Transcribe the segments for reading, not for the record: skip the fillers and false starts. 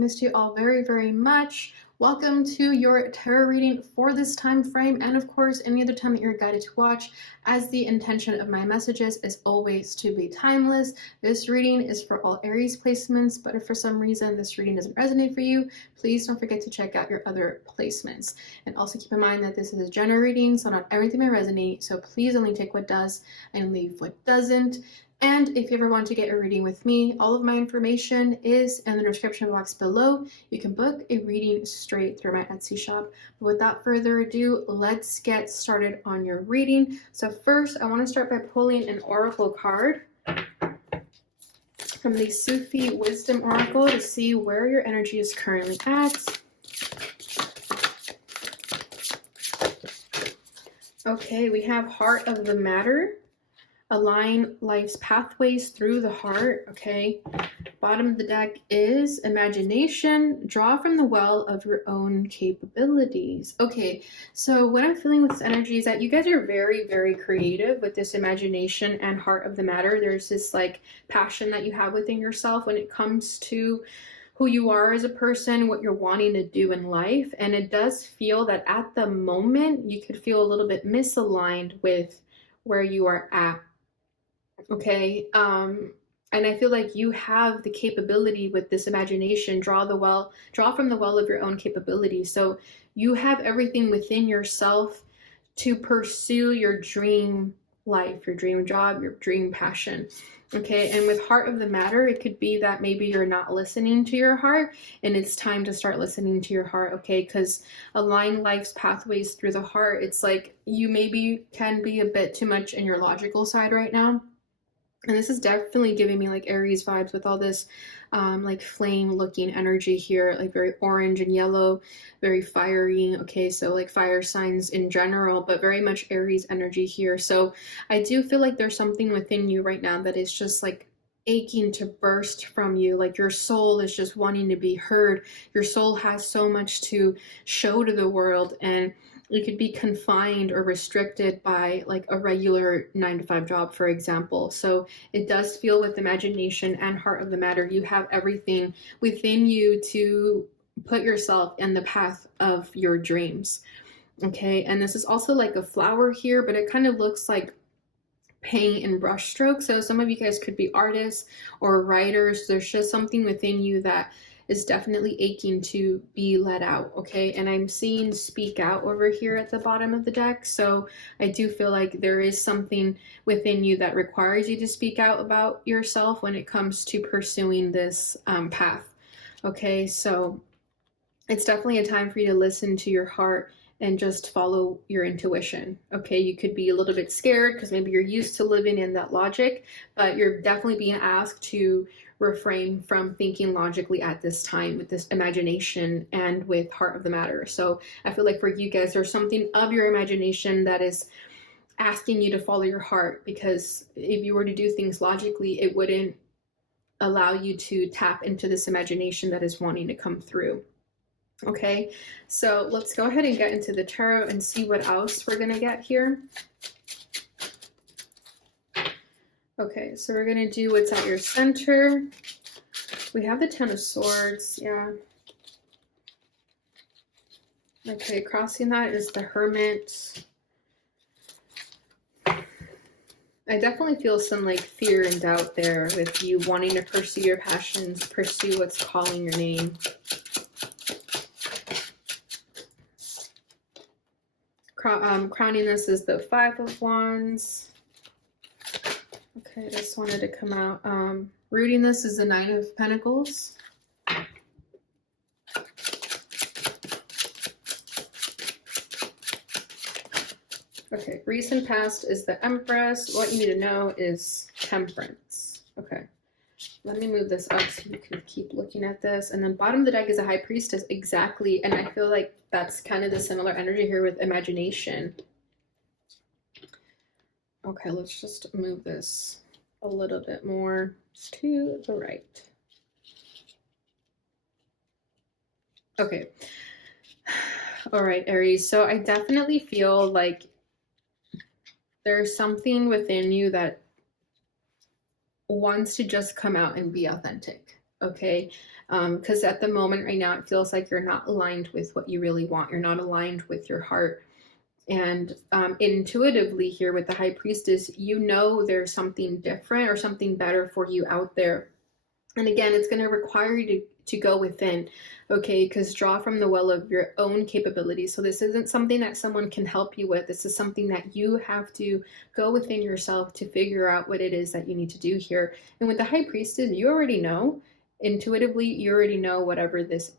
missed you all very, very much. Welcome to your tarot reading for this time frame, and of course any other time that you're guided to watch, as the intention of my messages is always to be timeless. This reading is for all Aries placements, but if for some reason this reading doesn't resonate for you, please don't forget to check out your other placements. And also keep in mind that this is a general reading, so not everything may resonate, so please only take what does and leave what doesn't. And if you ever want to get a reading with me, all of my information is in the description box below. You can book a reading straight through my Etsy shop. But without further ado, let's get started on your reading. So first, I want to start by pulling an oracle card from the Sufi Wisdom Oracle to see where your energy is currently at. Okay, we have Heart of the Matter. Align life's pathways through the heart. Okay, bottom of the deck is Imagination. Draw from the well of your own capabilities. Okay, so what I'm feeling with this energy is that you guys are very, very creative with this Imagination and Heart of the Matter. There's this like passion that you have within yourself when it comes to who you are as a person, what you're wanting to do in life. And it does feel that at the moment you could feel a little bit misaligned with where you are at. Okay, and I feel like you have the capability with this Imagination. Draw from the well of your own capabilities. So you have everything within yourself to pursue your dream life, your dream job, your dream passion. Okay, and with Heart of the Matter, it could be that maybe you're not listening to your heart, and it's time to start listening to your heart. Okay, because align life's pathways through the heart, it's like you maybe can be a bit too much in your logical side right now. And this is definitely giving me like Aries vibes with all this like flame looking energy here, like very orange and yellow, very fiery. Okay, so like fire signs in general, but very much Aries energy here. So I do feel like there's something within you right now that is just like aching to burst from you. Like your soul is just wanting to be heard. Your soul has so much to show to the world, and you could be confined or restricted by like a regular 9-to-5 job, for example. So it does feel with Imagination and Heart of the Matter, you have everything within you to put yourself in the path of your dreams. Okay, and this is also like a flower here, but it kind of looks like paint and brush strokes. So some of you guys could be artists or writers. There's just something within you that is definitely aching to be let out. Okay, and I'm seeing Speak Out over here at the bottom of the deck. So I do feel like there is something within you that requires you to speak out about yourself when it comes to pursuing this path. Okay, so it's definitely a time for you to listen to your heart and just follow your intuition. Okay, you could be a little bit scared because maybe you're used to living in that logic, but you're definitely being asked to refrain from thinking logically at this time with this Imagination and with Heart of the Matter. So I feel like for you guys, there's something of your imagination that is asking you to follow your heart, because if you were to do things logically, it wouldn't allow you to tap into this imagination that is wanting to come through. Okay, so let's go ahead and get into the tarot and see what else we're gonna get here. Okay, so we're gonna do what's at your center. We have the Ten of Swords, yeah. Okay, crossing that is the Hermit. I definitely feel some like fear and doubt there with you wanting to pursue your passions, pursue what's calling your name. Crowning this is the Five of Wands. Okay, I just wanted to come out. Rooting this is the Nine of Pentacles. Okay, recent past is the Empress. What you need to know is Temperance. Okay, let me move this up so you can keep looking at this. And then bottom of the deck is a High Priestess, exactly. And I feel like that's kind of the similar energy here with Imagination. Okay, let's just move this a little bit more to the right. Okay. All right, Aries. So I definitely feel like there's something within you that wants to just come out and be authentic. Okay. Because at the moment right now, it feels like you're not aligned with what you really want. You're not aligned with your heart. And intuitively here with the High Priestess, you know there's something different or something better for you out there. And again, it's going to require you to go within, okay? Because draw from the well of your own capabilities. So this isn't something that someone can help you with. This is something that you have to go within yourself to figure out what it is that you need to do here. And with the High Priestess, you already know. Intuitively, you already know whatever this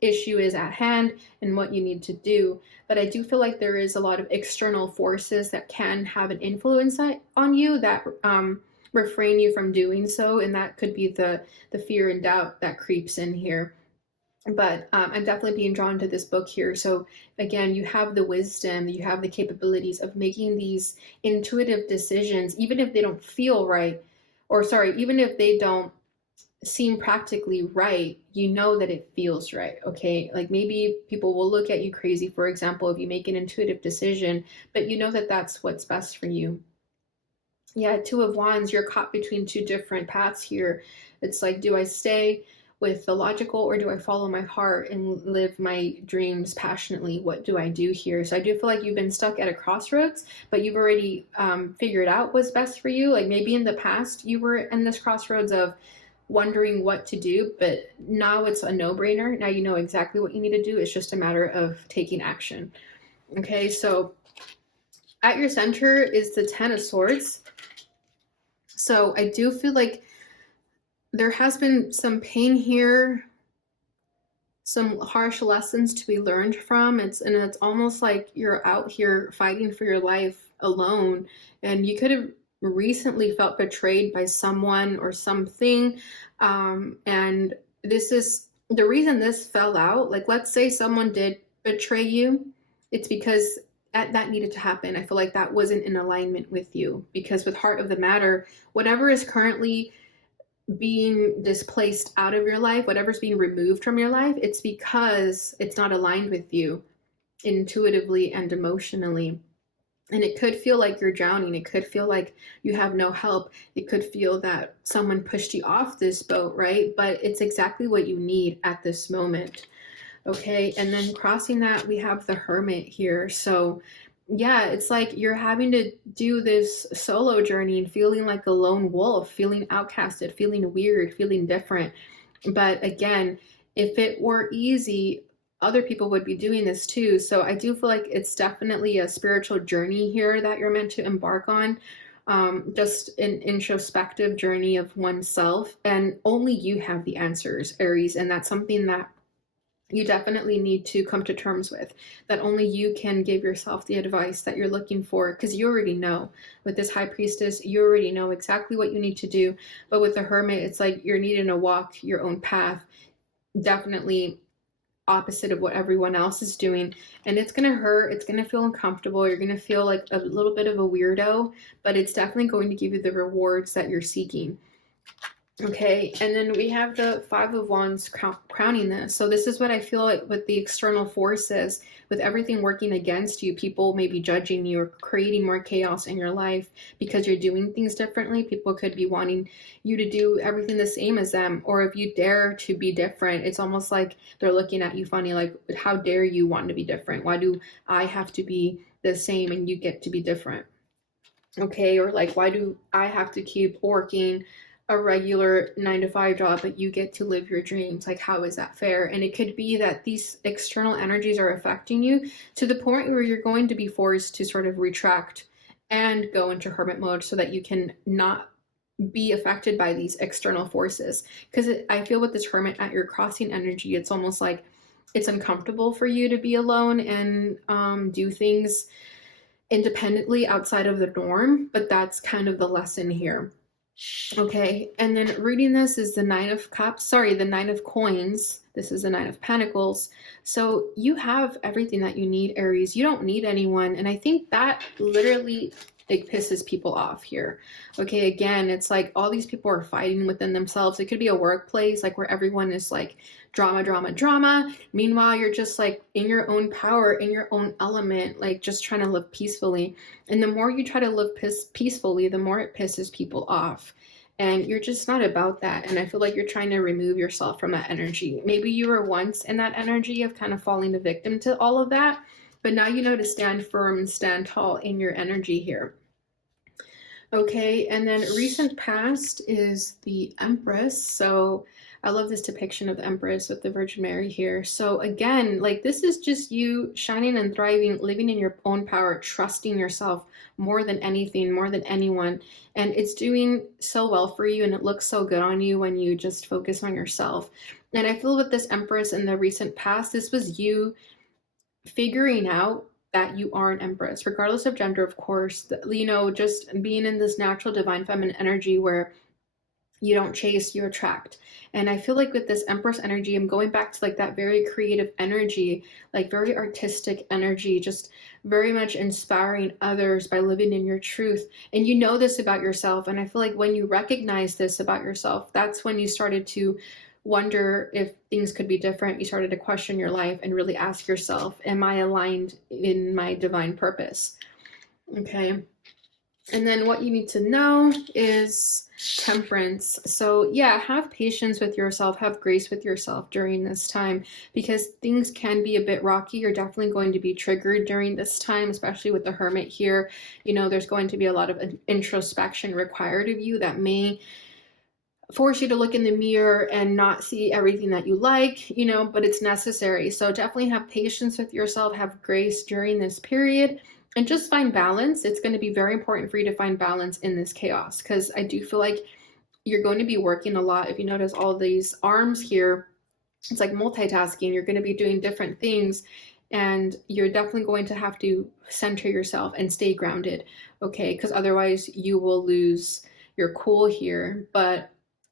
issue is at hand and what you need to do. But I do feel like there is a lot of external forces that can have an influence on you that refrain you from doing so, and that could be the fear and doubt that creeps in here. But I'm definitely being drawn to this book here. So again, you have the wisdom, you have the capabilities of making these intuitive decisions, even if they don't feel right, or sorry, even if they don't seem practically right, you know that it feels right, okay? Like maybe people will look at you crazy, for example, if you make an intuitive decision, but you know that that's what's best for you. Yeah, Two of Wands, you're caught between two different paths here. It's like, do I stay with the logical or do I follow my heart and live my dreams passionately? What do I do here? So I do feel like you've been stuck at a crossroads, but you've already figured out what's best for you. Like maybe in the past you were in this crossroads of wondering what to do, but now it's a no-brainer. Now you know exactly what you need to do. It's just a matter of taking action. Okay, so at your center is the Ten of Swords. So I do feel like there has been some pain here, some harsh lessons to be learned from. It's almost like you're out here fighting for your life alone, and you could have recently felt betrayed by someone or something. And this is the reason this fell out. Like, let's say someone did betray you, it's because that needed to happen. I feel like that wasn't in alignment with you, because with Heart of the Matter, whatever is currently being displaced out of your life, whatever's being removed from your life, it's because it's not aligned with you intuitively and emotionally. And it could feel like you're drowning. It could feel like you have no help. It could feel that someone pushed you off this boat, right? But it's exactly what you need at this moment. Okay, and then crossing that, we have the Hermit here. So yeah, it's like you're having to do this solo journey and feeling like a lone wolf, feeling outcasted, feeling weird, feeling different. But again, if it were easy, other people would be doing this too. So I do feel like it's definitely a spiritual journey here that you're meant to embark on. Just an introspective journey of oneself, and only you have the answers, Aries, and that's something that you definitely need to come to terms with, that only you can give yourself the advice that you're looking for, because you already know. With this High Priestess, you already know exactly what you need to do. But with the Hermit, it's like you're needing to walk your own path, definitely opposite of what everyone else is doing. And it's gonna hurt, it's gonna feel uncomfortable, you're gonna feel like a little bit of a weirdo, but it's definitely going to give you the rewards that you're seeking. Okay, and then we have the Five of Wands crowning this. So this is what I feel like with the external forces, with everything working against you, people may be judging you or creating more chaos in your life because you're doing things differently. People could be wanting you to do everything the same as them, or if you dare to be different, it's almost like they're looking at you funny, like, how dare you want to be different? Why do I have to be the same and you get to be different? Okay, or like, why do I have to keep working a regular 9-to-5 job, but you get to live your dreams? Like, how is that fair? And it could be that these external energies are affecting you to the point where you're going to be forced to sort of retract and go into hermit mode so that you can not be affected by these external forces. Because I feel with this Hermit at your crossing energy, it's almost like it's uncomfortable for you to be alone and do things independently outside of the norm, but that's kind of the lesson here. Okay, and then reading this is the Nine of Cups, sorry, the Nine of Coins. This is the Nine of Pentacles. So you have everything that you need, Aries. You don't need anyone. And I think that literally, it pisses people off here. Okay, again, it's like all these people are fighting within themselves. It could be a workplace, like where everyone is like drama, drama, drama. Meanwhile, you're just like in your own power, in your own element, like just trying to live peacefully. And the more you try to live peacefully, the more it pisses people off. and you're just not about that. And I feel like you're trying to remove yourself from that energy. Maybe you were once in that energy of kind of falling a victim to all of that, but now you know to stand firm and stand tall in your energy here. Okay, and then recent past is the Empress. So I love this depiction of the Empress with the Virgin Mary here. So again, like this is just you shining and thriving, living in your own power, trusting yourself more than anything, more than anyone. And it's doing so well for you, and it looks so good on you when you just focus on yourself. And I feel with this Empress in the recent past, this was you figuring out that you are an empress, regardless of gender, of course, you know, just being in this natural divine feminine energy where you don't chase, you attract. And I feel like with this empress energy, I'm going back to like that very creative energy, like very artistic energy, just very much inspiring others by living in your truth. And you know this about yourself. And I feel like when you recognize this about yourself, that's when you started to wonder if things could be different. You started to question your life and really ask yourself, am I aligned in my divine purpose? Okay. And then what you need to know is temperance. So yeah, have patience with yourself, have grace with yourself during this time, because things can be a bit rocky. You're definitely going to be triggered during this time, especially with the Hermit here. You know, there's going to be a lot of introspection required of you that may force you to look in the mirror and not see everything that you like, you know, but it's necessary. So definitely have patience with yourself, have grace during this period, and just find balance. It's going to be very important for you to find balance in this chaos, because I do feel like you're going to be working a lot. If you notice all these arms here, it's like multitasking. You're going to be doing different things, and you're definitely going to have to center yourself and stay grounded, okay? Because otherwise you will lose your cool here. But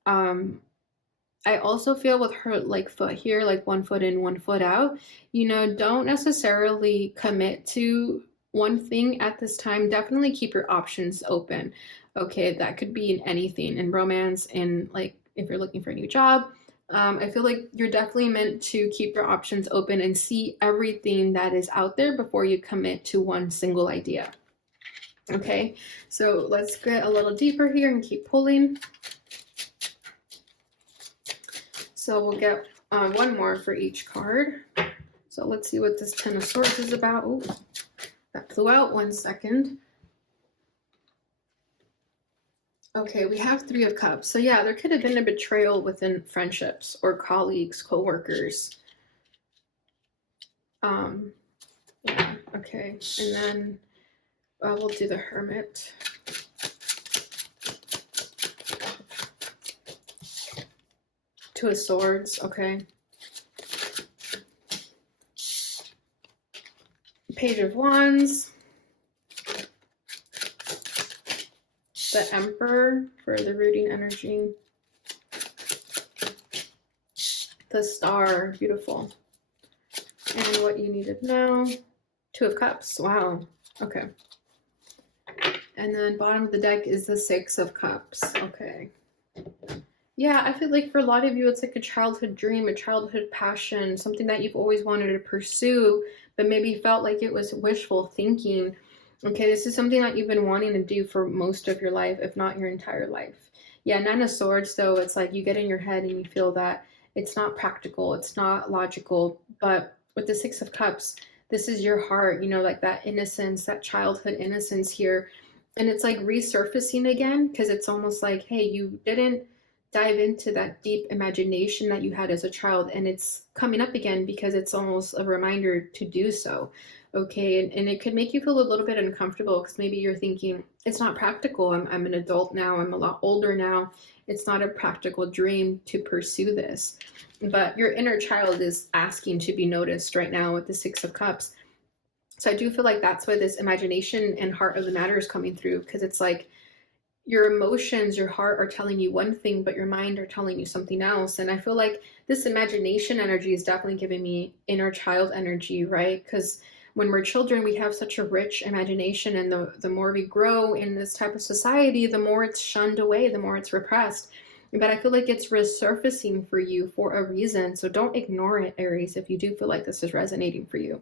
I also feel with her like foot here, like 1 foot in, 1 foot out, you know, don't necessarily commit to one thing at this time. Definitely keep your options open. Okay, that could be in anything, in romance, in like if you're looking for a new job. I feel like you're definitely meant to keep your options open and see everything that is out there before you commit to one single idea. Okay, so let's get a little deeper here and keep pulling. So we'll get one more for each card. So let's see what this Ten of Swords is about. Oh, that flew out. 1 second. Okay, we have Three of Cups. So yeah, there could have been a betrayal within friendships or colleagues, co-workers. Yeah, okay. And then we'll do the Hermit. Two of Swords, okay. Page of Wands. The Emperor for the rooting energy. The Star, beautiful. And what you need to know. Two of Cups, wow, okay. And then bottom of the deck is the Six of Cups, okay. Yeah, I feel like for a lot of you, it's like a childhood dream, a childhood passion, something that you've always wanted to pursue, but maybe felt like it was wishful thinking. Okay, this is something that you've been wanting to do for most of your life, if not your entire life. Yeah, Nine of Swords, though, it's like you get in your head and you feel that it's not practical, it's not logical. But with the Six of Cups, this is your heart, you know, like that innocence, that childhood innocence here. And it's like resurfacing again, because it's almost like, hey, you didn't dive into that deep imagination that you had as a child, and it's coming up again because it's almost a reminder to do so. Okay, and it could make you feel a little bit uncomfortable because maybe you're thinking it's not practical. I'm an adult now, I'm a lot older now, it's not a practical dream to pursue this. But your inner child is asking to be noticed right now with the Six of Cups. So I do feel like that's why this imagination and heart of the matter is coming through, because it's like your emotions, your heart are telling you one thing, but your mind are telling you something else. And I feel like this imagination energy is definitely giving me inner child energy, right? Because when we're children, we have such a rich imagination, and the more we grow in this type of society, the more it's shunned away, the more it's repressed. But I feel like it's resurfacing for you for a reason. So don't ignore it, Aries, if you do feel like this is resonating for you.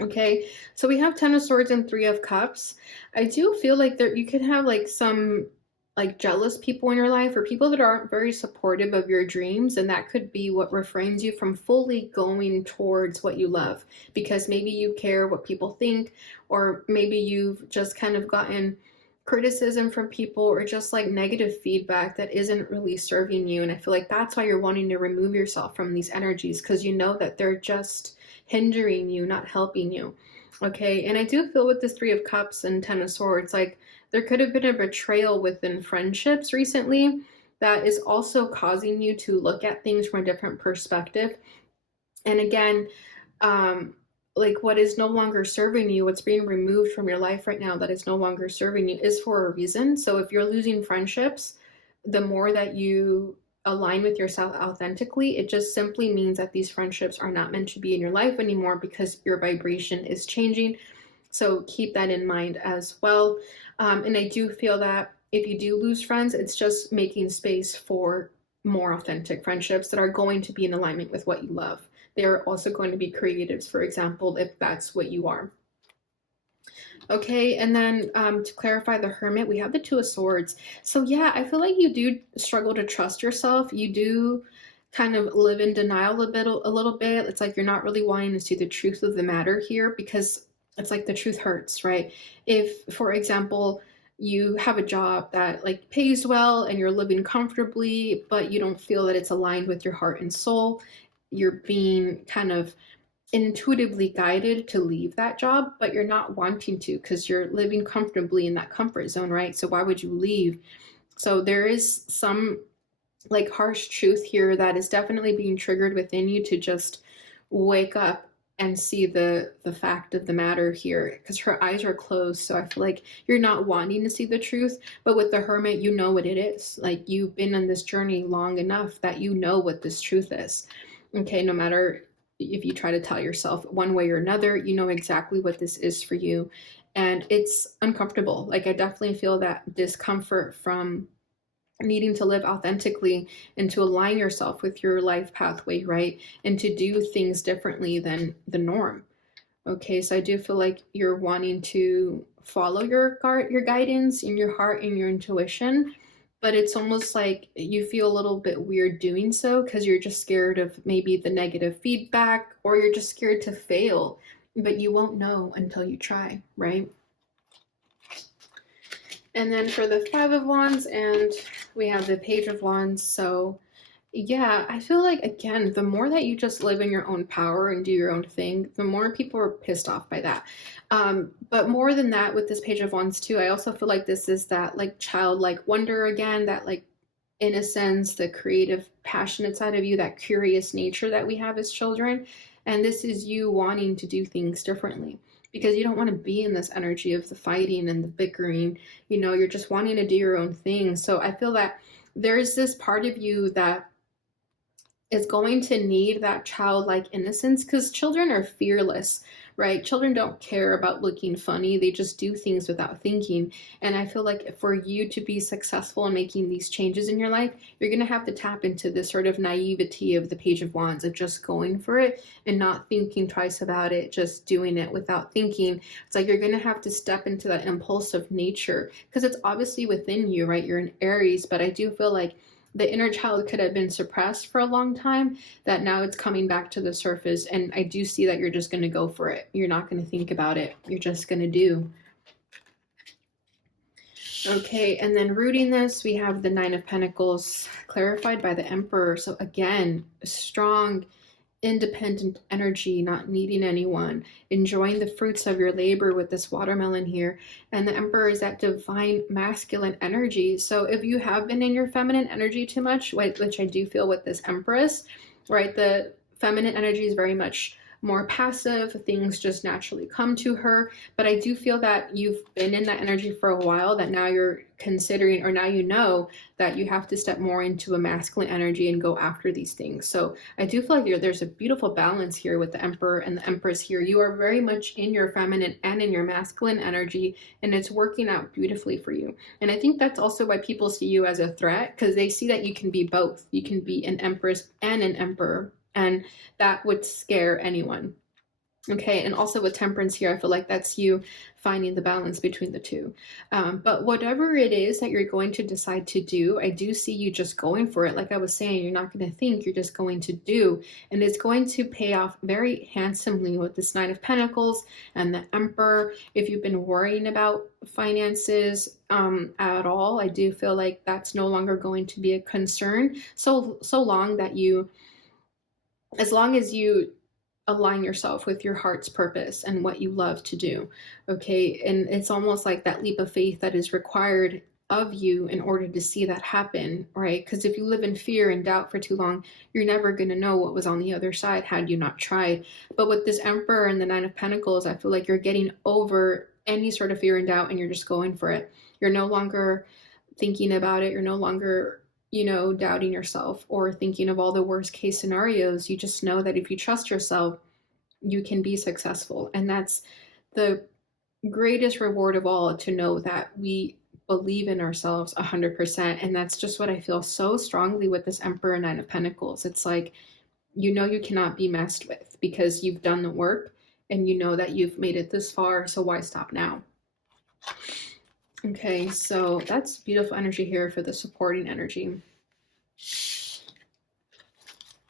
Okay, so we have Ten of Swords and Three of Cups. I do feel like there you could have like some like jealous people in your life or people that aren't very supportive of your dreams, and that could be what refrains you from fully going towards what you love, because maybe you care what people think, or maybe you've just kind of gotten criticism from people or just like negative feedback that isn't really serving you. And I feel like that's why you're wanting to remove yourself from these energies, because you know that they're just hindering you, not helping you. Okay, and I do feel with this Three of Cups and Ten of Swords, like there could have been a betrayal within friendships recently that is also causing you to look at things from a different perspective. And again, like what is no longer serving you, what's being removed from your life right now that is no longer serving you, is for a reason. So if you're losing friendships, the more that you align with yourself authentically, it just simply means that these friendships are not meant to be in your life anymore because your vibration is changing. So keep that in mind as well. And I do feel that if you do lose friends, it's just making space for more authentic friendships that are going to be in alignment with what you love. They are also going to be creatives, for example, if that's what you are. Okay, and then to clarify the Hermit, we have the Two of Swords. So yeah, I feel like you do struggle to trust yourself. You do kind of live in denial a little bit. It's like you're not really wanting to see the truth of the matter here, because it's like the truth hurts, right? If, for example, you have a job that like pays well and you're living comfortably, but you don't feel that it's aligned with your heart and soul, you're being kind of intuitively guided to leave that job, but you're not wanting to because you're living comfortably in that comfort zone, right? So why would you leave? So there is some like harsh truth here that is definitely being triggered within you to just wake up and see the fact of the matter here, because her eyes are closed. So I feel like you're not wanting to see the truth, but with the Hermit, you know what it is. Like you've been on this journey long enough that you know what this truth is. Okay, no matter if you try to tell yourself one way or another, you know exactly what this is for you. And it's uncomfortable. Like I definitely feel that discomfort from needing to live authentically and to align yourself with your life pathway, right? And to do things differently than the norm. Okay, so I do feel like you're wanting to follow your guidance in your heart and your intuition, but it's almost like you feel a little bit weird doing so because you're just scared of maybe the negative feedback, or you're just scared to fail, but you won't know until you try, right? And then for the Five of Wands, and we have the Page of Wands. So yeah, I feel like, again, the more that you just live in your own power and do your own thing, the more people are pissed off by that. But more than that, with this Page of Wands too, I also feel like this is that like childlike wonder again, that like innocence, the creative, passionate side of you, that curious nature that we have as children. And this is you wanting to do things differently because you don't want to be in this energy of the fighting and the bickering. You know, you're just wanting to do your own thing. So I feel that there's this part of you that is going to need that childlike innocence, because children are fearless, right? Children don't care about looking funny. They just do things without thinking. And I feel like for you to be successful in making these changes in your life, you're going to have to tap into this sort of naivety of the Page of Wands, of just going for it and not thinking twice about it, just doing it without thinking. It's like you're going to have to step into that impulsive nature because it's obviously within you, right? You're an Aries, but I do feel like the inner child could have been suppressed for a long time, that now it's coming back to the surface. And I do see that you're just going to go for it. You're not going to think about it. You're just going to do. Okay, and then rooting this, we have the Nine of Pentacles clarified by the Emperor. So again, strong, independent energy, not needing anyone, enjoying the fruits of your labor with this watermelon here. And the Emperor is that divine masculine energy. So if you have been in your feminine energy too much, which I do feel with this Empress, right, the feminine energy is very much more passive, things just naturally come to her. But I do feel that you've been in that energy for a while, that now you're considering, or now you know that you have to step more into a masculine energy and go after these things. So I do feel like there's a beautiful balance here with the Emperor and the Empress here. You are very much in your feminine and in your masculine energy, and it's working out beautifully for you. And I think that's also why people see you as a threat, because they see that you can be both. You can be an Empress and an Emperor, and that would scare anyone. Okay, and also with temperance here, I feel like that's you finding the balance between the two. But whatever it is that you're going to decide to do, I do see you just going for it. Like I was saying, you're not going to think, you're just going to do. And it's going to pay off very handsomely with this Nine of Pentacles and the Emperor. If you've been worrying about finances at all, I do feel like that's no longer going to be a concern. So long that you, as long as you align yourself with your heart's purpose and what you love to do. Okay. And it's almost like that leap of faith that is required of you in order to see that happen, right? Because if you live in fear and doubt for too long, you're never going to know what was on the other side had you not tried. But with this Emperor and the Nine of Pentacles, I feel like you're getting over any sort of fear and doubt and you're just going for it. You're no longer thinking about it. You're no longer, doubting yourself or thinking of all the worst case scenarios. You just know that if you trust yourself, you can be successful. And that's the greatest reward of all, to know that we believe in ourselves 100%. And that's just what I feel so strongly with this Emperor and Nine of Pentacles. It's like, you cannot be messed with because you've done the work and you know that you've made it this far. So why stop now? Okay, so that's beautiful energy here for the supporting energy.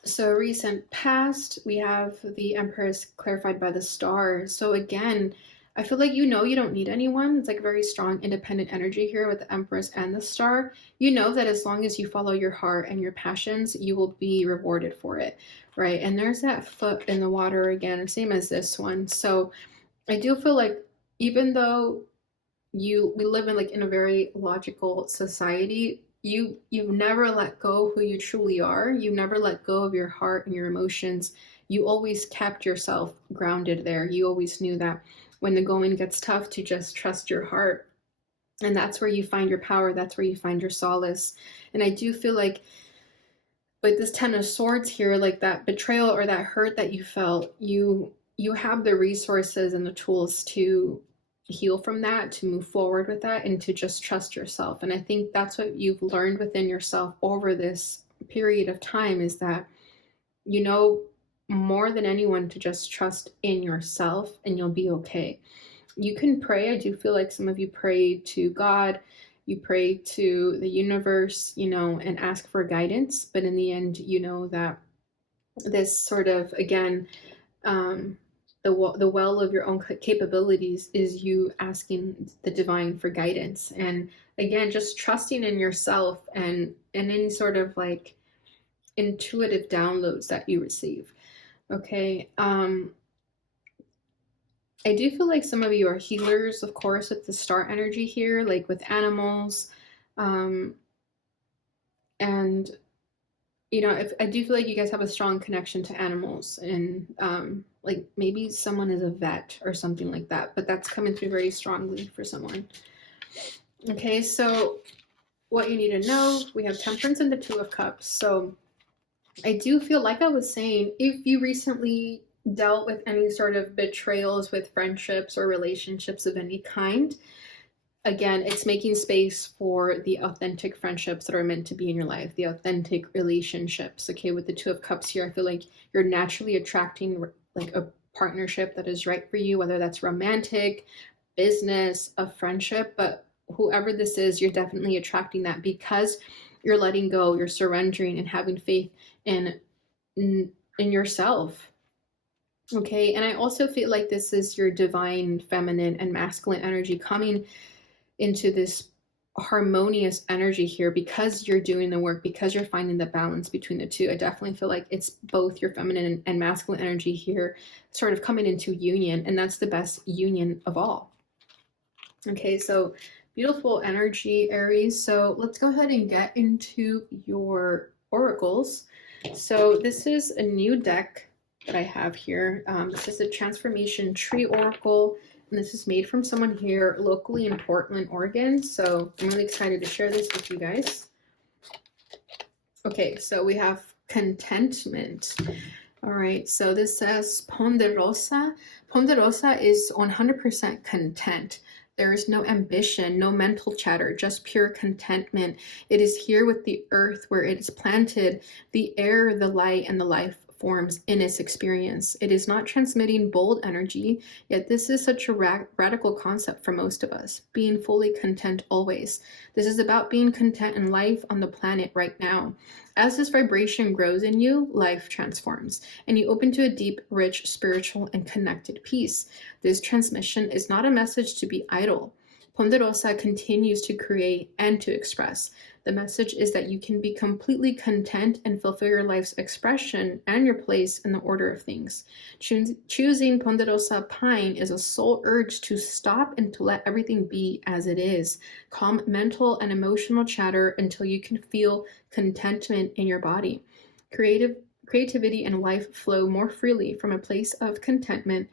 So recent past, we have the Empress clarified by the Star. So again, I feel like you don't need anyone. It's like a very strong independent energy here with the Empress and the Star. You know that as long as you follow your heart and your passions, you will be rewarded for it, right? And there's that foot in the water again, same as this one. So I do feel like even though we live in a very logical society, you've never let go who you truly are. You never let go of your heart and your emotions. You always kept yourself grounded there. You always knew that when the going gets tough, to just trust your heart. And that's where you find your power. That's where you find your solace. And I do feel like with this Ten of Swords here, like that betrayal or that hurt that you felt, you have the resources and the tools to heal from that, to move forward with that, and to just trust yourself. And I think that's what you've learned within yourself over this period of time, is that more than anyone to just trust in yourself and you'll be okay. You can pray. I do feel like some of you pray to God, you pray to the universe, and ask for guidance. But in the end, you know that this sort of, again, the well of your own capabilities is you asking the divine for guidance. And again, just trusting in yourself and any sort of like intuitive downloads that you receive. Okay. I do feel like some of you are healers, of course, with the Star energy here, like with animals. And if I do feel like you guys have a strong connection to animals, and like maybe someone is a vet or something like that, but that's coming through very strongly for someone. Okay, so what you need to know, we have Temperance and the Two of Cups. So I do feel, like I was saying, if you recently dealt with any sort of betrayals with friendships or relationships of any kind, again, it's making space for the authentic friendships that are meant to be in your life, the authentic relationships. Okay, with the Two of Cups here, I feel like you're naturally attracting like a partnership that is right for you, whether that's romantic, business, a friendship, but whoever this is, you're definitely attracting that because you're letting go, you're surrendering and having faith in yourself. Okay, and I also feel like this is your divine feminine and masculine energy coming into this harmonious energy here because you're doing the work, because you're finding the balance between the two. I definitely feel like it's both your feminine and masculine energy here sort of coming into union, and that's the best union of all. Okay, so beautiful energy, Aries. So let's go ahead and get into your oracles. So this is a new deck that I have here. This is a Transformation Tree Oracle, and this is made from someone here locally in Portland, Oregon. So I'm really excited to share this with you guys. Okay, so we have Contentment. All right, so this says Ponderosa. Ponderosa is 100% content. There is no ambition, no mental chatter, just pure contentment. It is here with the earth where it is planted, the air, the light, and the life forms in its experience. It is not transmitting bold energy, yet this is such a radical concept for most of us, being fully content always. This is about being content in life on the planet right now. As this vibration grows in you, life transforms, and you open to a deep, rich, spiritual, and connected peace. This transmission is not a message to be idle. Ponderosa continues to create and to express. The message is that you can be completely content and fulfill your life's expression and your place in the order of things. Choosing Ponderosa Pine is a soul urge to stop and to let everything be as it is. Calm mental and emotional chatter until you can feel contentment in your body. Creativity and life flow more freely from a place of contentment,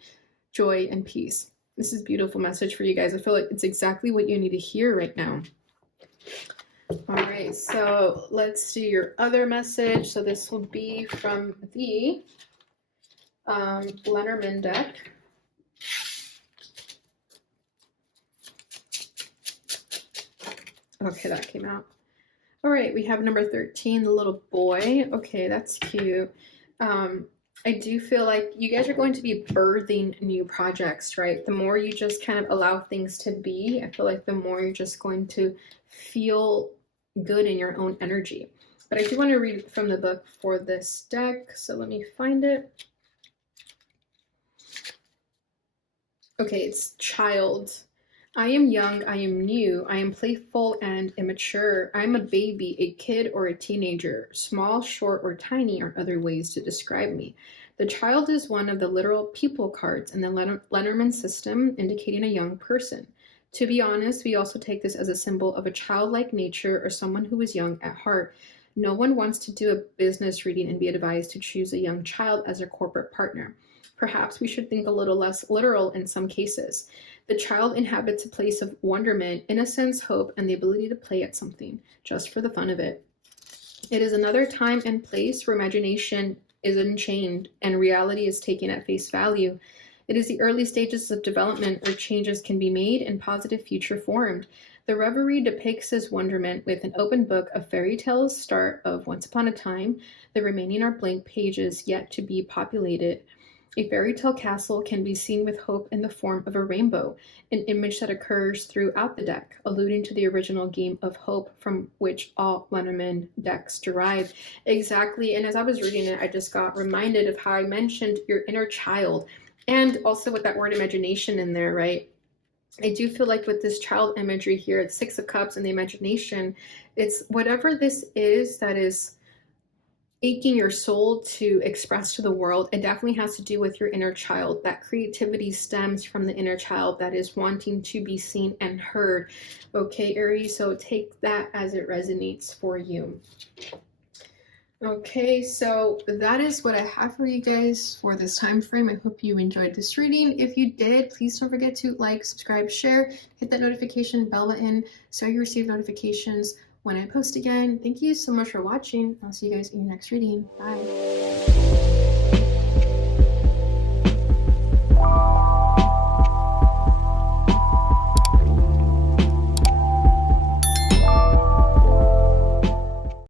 joy, and peace. This is a beautiful message for you guys. I feel like it's exactly what you need to hear right now. All right, so let's do your other message. So this will be from the Lenormand deck. Okay, that came out. All right, we have number 13, the little boy. Okay, that's cute. I do feel like you guys are going to be birthing new projects, right? The more you just kind of allow things to be, I feel like the more you're just going to feel good in your own energy. But I do want to read from the book for this deck, so let me find it. Okay, it's child. I am young, I am new, I am playful and immature. I am a baby, a kid, or a teenager. Small, short, or tiny are other ways to describe me. The child is one of the literal people cards in the Lenormand system, indicating a young person. To be honest, we also take this as a symbol of a childlike nature or someone who is young at heart. No one wants to do a business reading and be advised to choose a young child as their corporate partner. Perhaps we should think a little less literal in some cases. The child inhabits a place of wonderment, innocence, hope, and the ability to play at something, just for the fun of it. It is another time and place where imagination is unchained and reality is taken at face value. It is the early stages of development where changes can be made and positive future formed. The reverie depicts this wonderment with an open book of fairy tales start of once upon a time. The remaining are blank pages yet to be populated. A fairy tale castle can be seen with hope in the form of a rainbow, an image that occurs throughout the deck, alluding to the original game of hope from which all Lenormand decks derive. Exactly, and as I was reading it, I just got reminded of how I mentioned your inner child, and also with that word imagination in there, right? I do feel like with this child imagery here, it's Six of Cups and the imagination, it's whatever this is that is aching your soul to express to the world. It definitely has to do with your inner child. That creativity stems from the inner child that is wanting to be seen and heard. Okay, Aries, so take that as it resonates for you. Okay, so that is what I have for you guys for this time frame. I hope you enjoyed this reading. If you did, please don't forget to like, subscribe, share, hit that notification bell button so you receive notifications when I post again. Thank you so much for watching. I'll see you guys in your next reading. Bye.